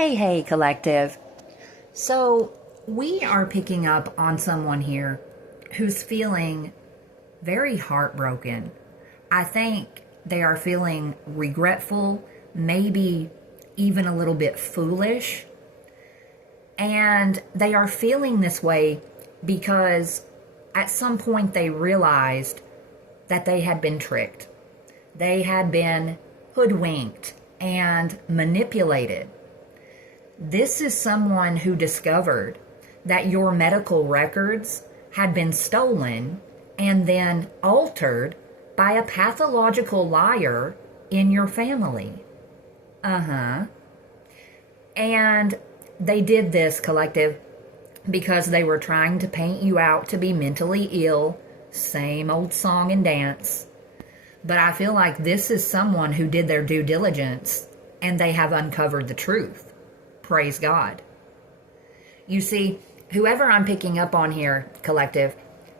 Hey, collective. So, we are picking up on someone here who's feeling very heartbroken. I think they are feeling regretful, maybe even a little bit foolish. And they are feeling this way because at some point they realized that they had been tricked. They had been hoodwinked and manipulated. This is someone who discovered that your medical records had been stolen and then altered by a pathological liar in your family. And they did this, collective, because they were trying to paint you out to be mentally ill. Same old song and dance. But I feel like this is someone who did their due diligence and they have uncovered the truth. Praise God. You see, whoever I'm picking up on here, collective,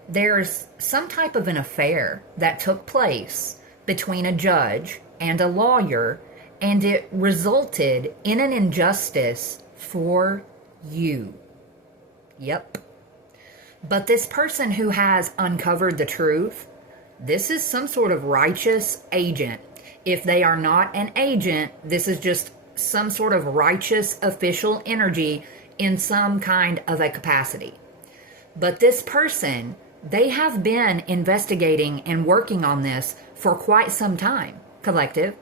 there's some type of an affair that took place between a judge and a lawyer, and it resulted in an injustice for you. Yep. But this person who has uncovered the truth, this is some sort of righteous agent. If they are not an agent, this is just some sort of righteous official energy in some kind of a capacity. But this person, they have been investigating and working on this for quite some time, collective,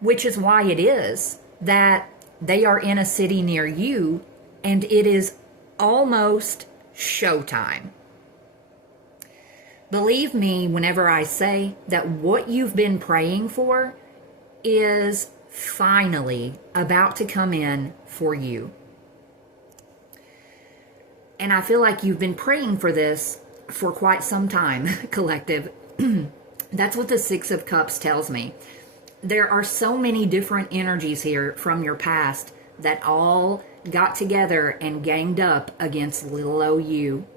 which is why it is that they are in a city near you and it is almost showtime. Believe me whenever I say that what you've been praying for is finally about to come in for you. And I feel like you've been praying for this for quite some time, collective. That's what the Six of Cups tells me. There are so many different energies here from your past that all got together and ganged up against little old you.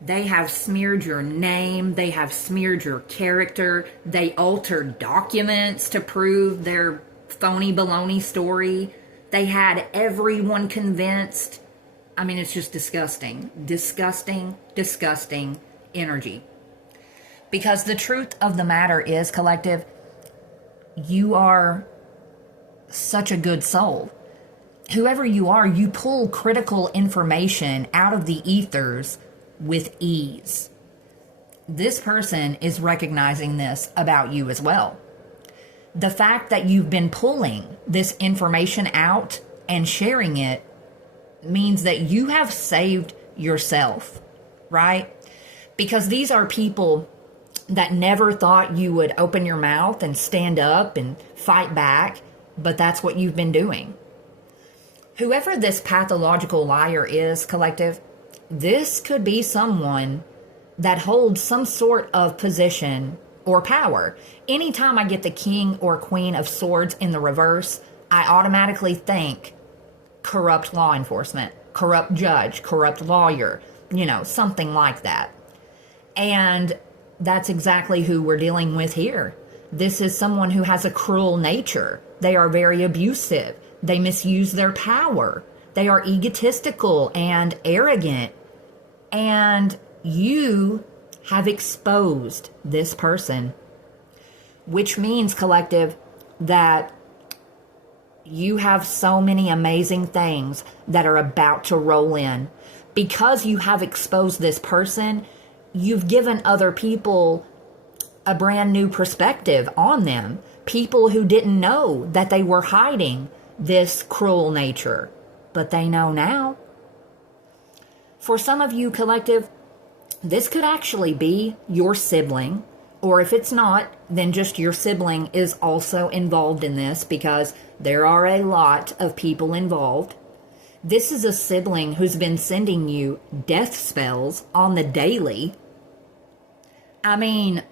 They have smeared your name. They have smeared your character. They altered documents to prove their phony baloney story. They had everyone convinced. I mean, it's just disgusting. Disgusting energy. Because the truth of the matter is, collective, you are such a good soul. Whoever you are, you pull critical information out of the ethers with ease. This person is recognizing this about you as well. The fact that you've been pulling this information out and sharing it means that you have saved yourself, right? Because these are people that never thought you would open your mouth and stand up and fight back, but that's what you've been doing. Whoever this pathological liar is, collective, this could be someone that holds some sort of position or power. Anytime I get the King or Queen of Swords in the reverse, I automatically think corrupt law enforcement, corrupt judge, corrupt lawyer, something like that. And that's exactly who we're dealing with here. This is someone who has a cruel nature. They are very abusive. They misuse their power. They are egotistical and arrogant. And you have exposed this person, which means, collective, that you have so many amazing things that are about to roll in. Because you have exposed this person, you've given other people a brand new perspective on them. People who didn't know that they were hiding this cruel nature, but they know now. For some of you, collective, this could actually be your sibling, or if it's not, then just your sibling is also involved in this, because there are a lot of people involved. This is a sibling who's been sending you death spells on the daily. I mean,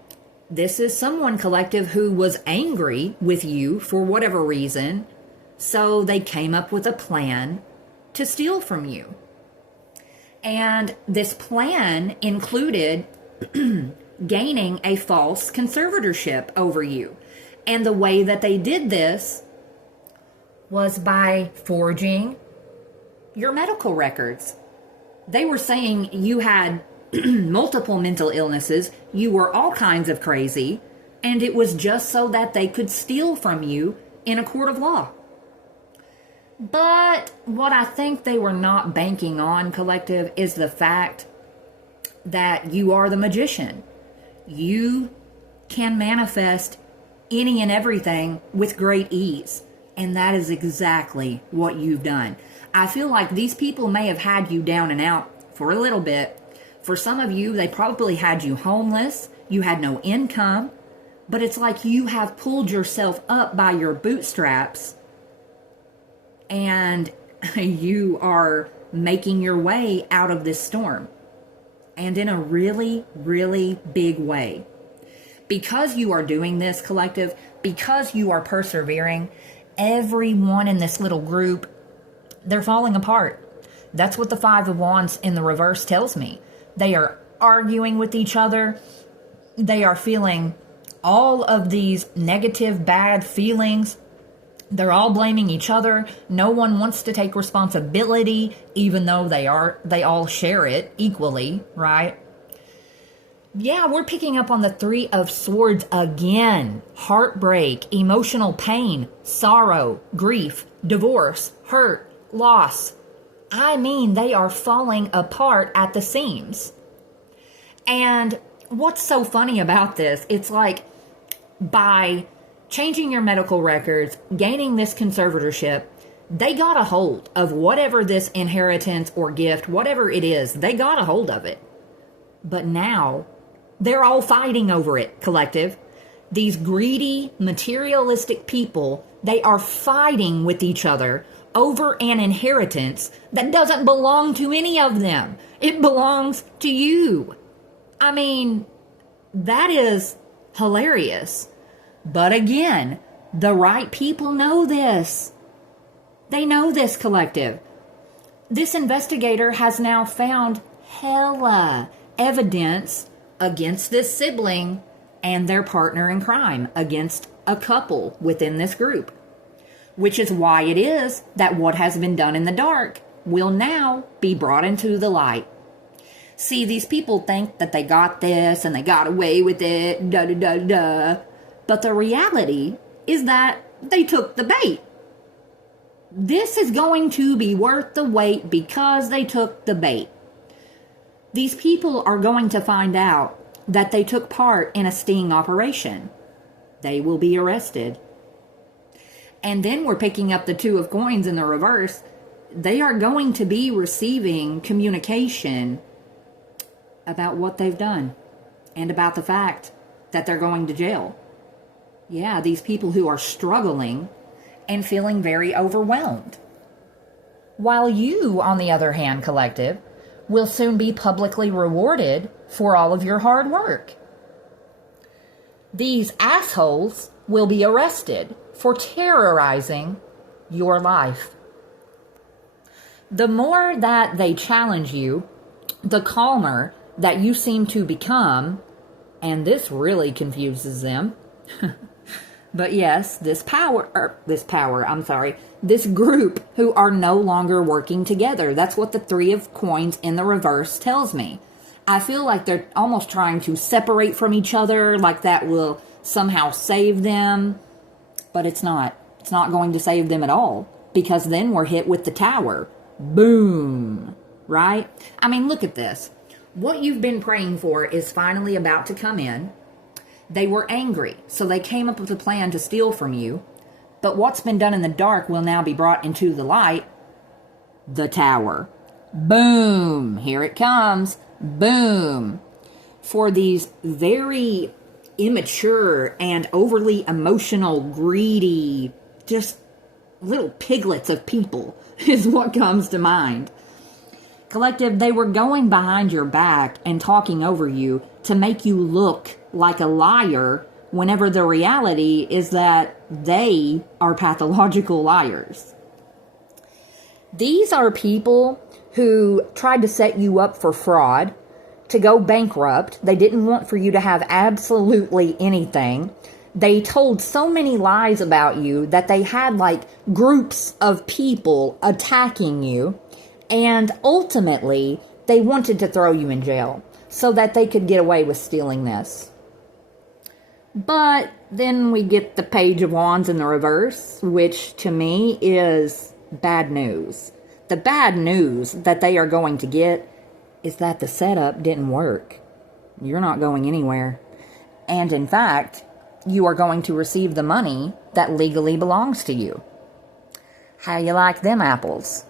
this is someone, collective, who was angry with you for whatever reason, so they came up with a plan to steal from you. And this plan included gaining a false conservatorship over you. And the way that they did this was by forging your medical records. They were saying you had multiple mental illnesses, you were all kinds of crazy, and it was just so that they could steal from you in a court of law. But what I think they were not banking on, collective, is the fact that you are the magician. You can manifest any and everything with great ease. And that is exactly what you've done. I feel like these people may have had you down and out for a little bit. For some of you, they probably had you homeless. You had no income. But it's like you have pulled yourself up by your bootstraps and you are making your way out of this storm. And in a really, really big way. Because you are doing this, collective, because you are persevering, everyone in this little group, they're falling apart. That's what the Five of Wands in the reverse tells me. They are arguing with each other. They are feeling all of these negative, bad feelings. They're all blaming each other. No one wants to take responsibility, even though they all share it equally, right? Yeah, we're picking up on the Three of Swords again. Heartbreak, emotional pain, sorrow, grief, divorce, hurt, loss. I mean, they are falling apart at the seams. And what's so funny about this, it's like by changing your medical records, gaining this conservatorship, they got a hold of whatever this inheritance or gift, whatever it is, they got a hold of it. But now they're all fighting over it, collective. These greedy, materialistic people, they are fighting with each other over an inheritance that doesn't belong to any of them. It belongs to you. I mean, that is hilarious. But again, the right people know this. They know this, collective. This investigator has now found hella evidence against this sibling and their partner in crime, against a couple within this group. Which is why it is that what has been done in the dark will now be brought into the light. See, these people think that they got this and they got away with it, da-da-da-da. But the reality is that they took the bait. This is going to be worth the wait because they took the bait. These people are going to find out that they took part in a sting operation. They will be arrested. And then we're picking up the Two of Coins in the reverse. They are going to be receiving communication about what they've done and about the fact that they're going to jail. Yeah, these people who are struggling and feeling very overwhelmed. While you, on the other hand, collective, will soon be publicly rewarded for all of your hard work. These assholes will be arrested for terrorizing your life. The more that they challenge you, the calmer that you seem to become, and this really confuses them. But yes, this group who are no longer working together. That's what the Three of Coins in the reverse tells me. I feel like they're almost trying to separate from each other, like that will somehow save them. But it's not. It's not going to save them at all, because then we're hit with the Tower. Boom. Right? I mean, look at this. What you've been praying for is finally about to come in. They were angry, so they came up with a plan to steal from you. But what's been done in the dark will now be brought into the light. The Tower. Boom. Here it comes. Boom. For these very immature and overly emotional, greedy, just little piglets of people is what comes to mind. Collective, they were going behind your back and talking over you to make you look like a liar, whenever the reality is that they are pathological liars. These are people who tried to set you up for fraud, to go bankrupt. They didn't want for you to have absolutely anything. They told so many lies about you that they had like groups of people attacking you, and ultimately they wanted to throw you in jail so that they could get away with stealing this. But then we get the Page of Wands in the reverse, which to me is bad news. The bad news that they are going to get is that the setup didn't work. You're not going anywhere. And in fact, you are going to receive the money that legally belongs to you. How you like them apples?